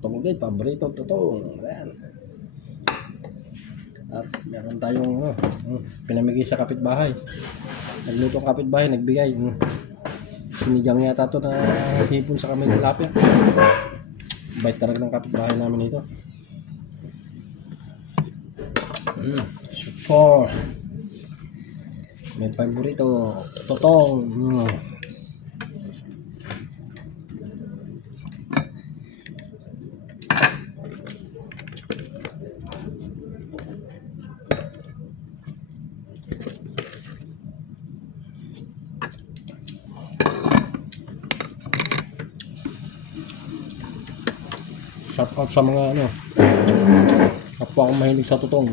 tutong ulit, paborito tutong. Ayan. At meron tayong pinamigay sa kapitbahay. Nagluto ang kapitbahay, nagbigay. Sinigang yata to na hipon sa kamay tilapia. Bait talaga ng kapitbahay namin ito. Super. May paborito, totong. Shout out sa mga kapwa akong mahilig sa totong.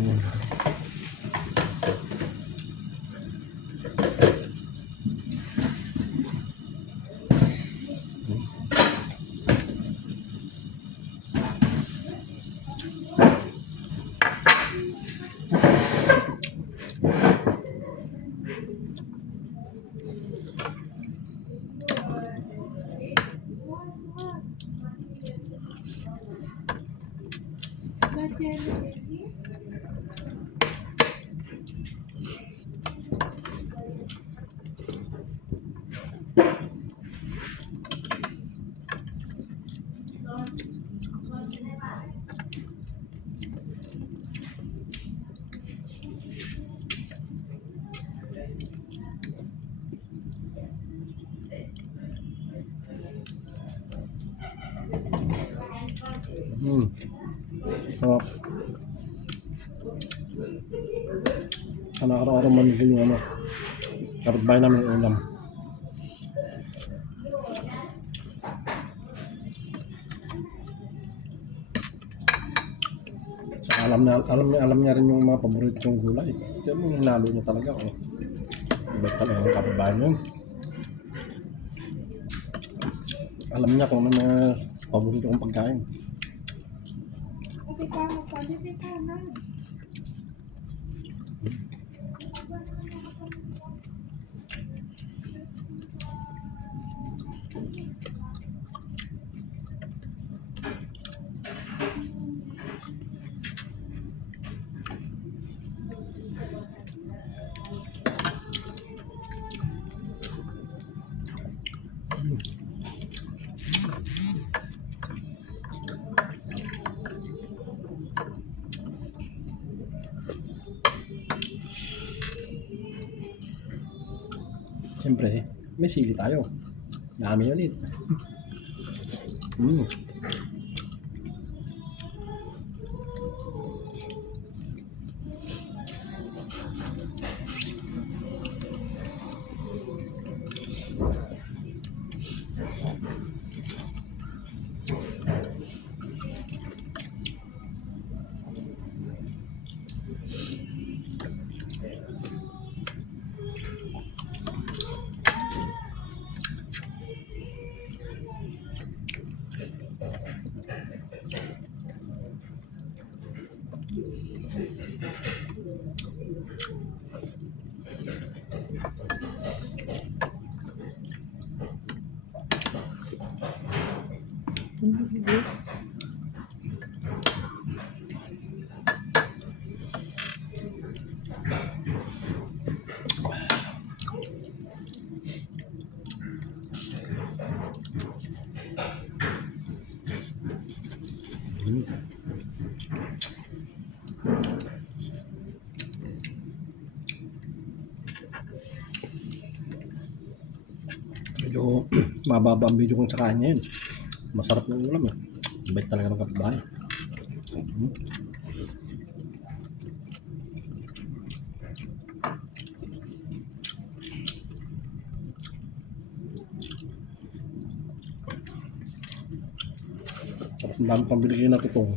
Araw-araw mamigay yung kapitbahay namin yung ulam. So, alam niya rin yung mga paborito kong gulay. Ito yung nalo niya talaga. Iba talaga ng kapitbahay niya. Alam niya kung ano mga paborito kong pagkain. Siyempre, may sili tayo. Yummy ulit. Medyo mababa ang video kung sa kanya yun. Masarap yung ulam Bait talaga ng kapitbahay. Tapos ang dami pang binigay na tutong.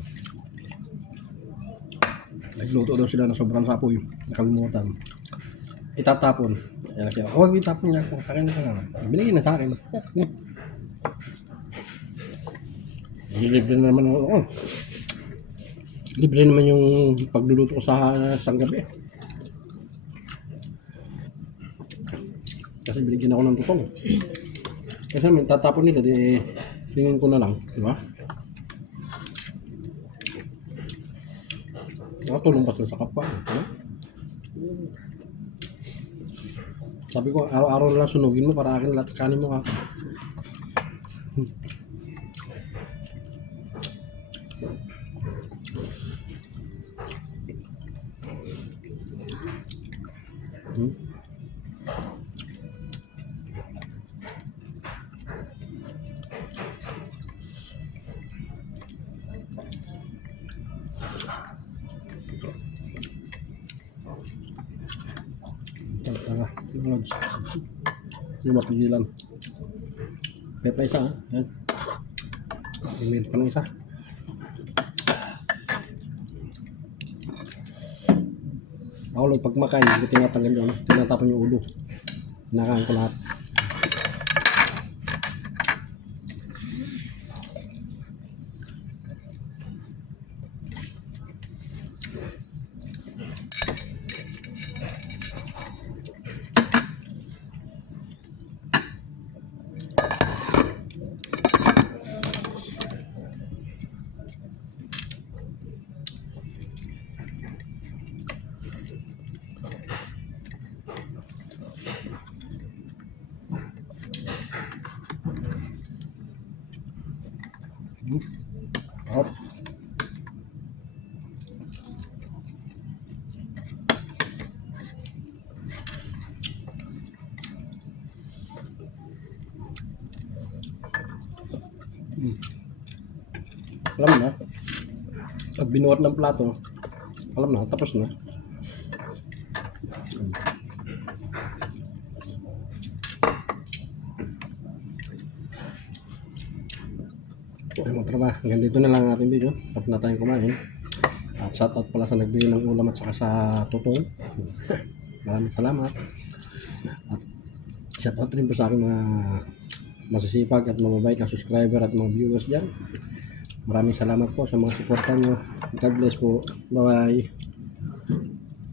Nagluto daw sila ng sobrang sapoy. Nakalimutan. Itatapon. Huwag itapon niya. Kung akin na siya nga. Binigay na sa akin. Libre naman libre naman yung pagluluto ko sa gabi. Kasi binigyan ako ng tutong. Kasi tatapon nila, tingin ko na lang, di ba? Nakatulong pa sila sa kapwa. Ano? Sabi ko, araw-araw na lang sunugin mo para akin lahat kanin mo ha. Hmm. Tara, lods. Hindi mapigilan. Kaya pa isa ha. Yan. Meron pa ng isa. Ako lang pag makain, hindi ko tinatanggal yun. Tinatapon yung ulo. Kinakain ko lahat. Hop. Alam na, pag binuhat ng plato, alam na, tapos na. Okay mga tropa, hanggang dito na lang ang ating video. Tapos na tayong kumain. At shout out pala sa nagbili ng ulam at saka sa tutong. Maraming salamat. At shout out rin po sa aking mga masisipag at mababait na subscriber at mga viewers dyan. Maraming salamat po sa mga suportan nyo. God bless po. Bye bye.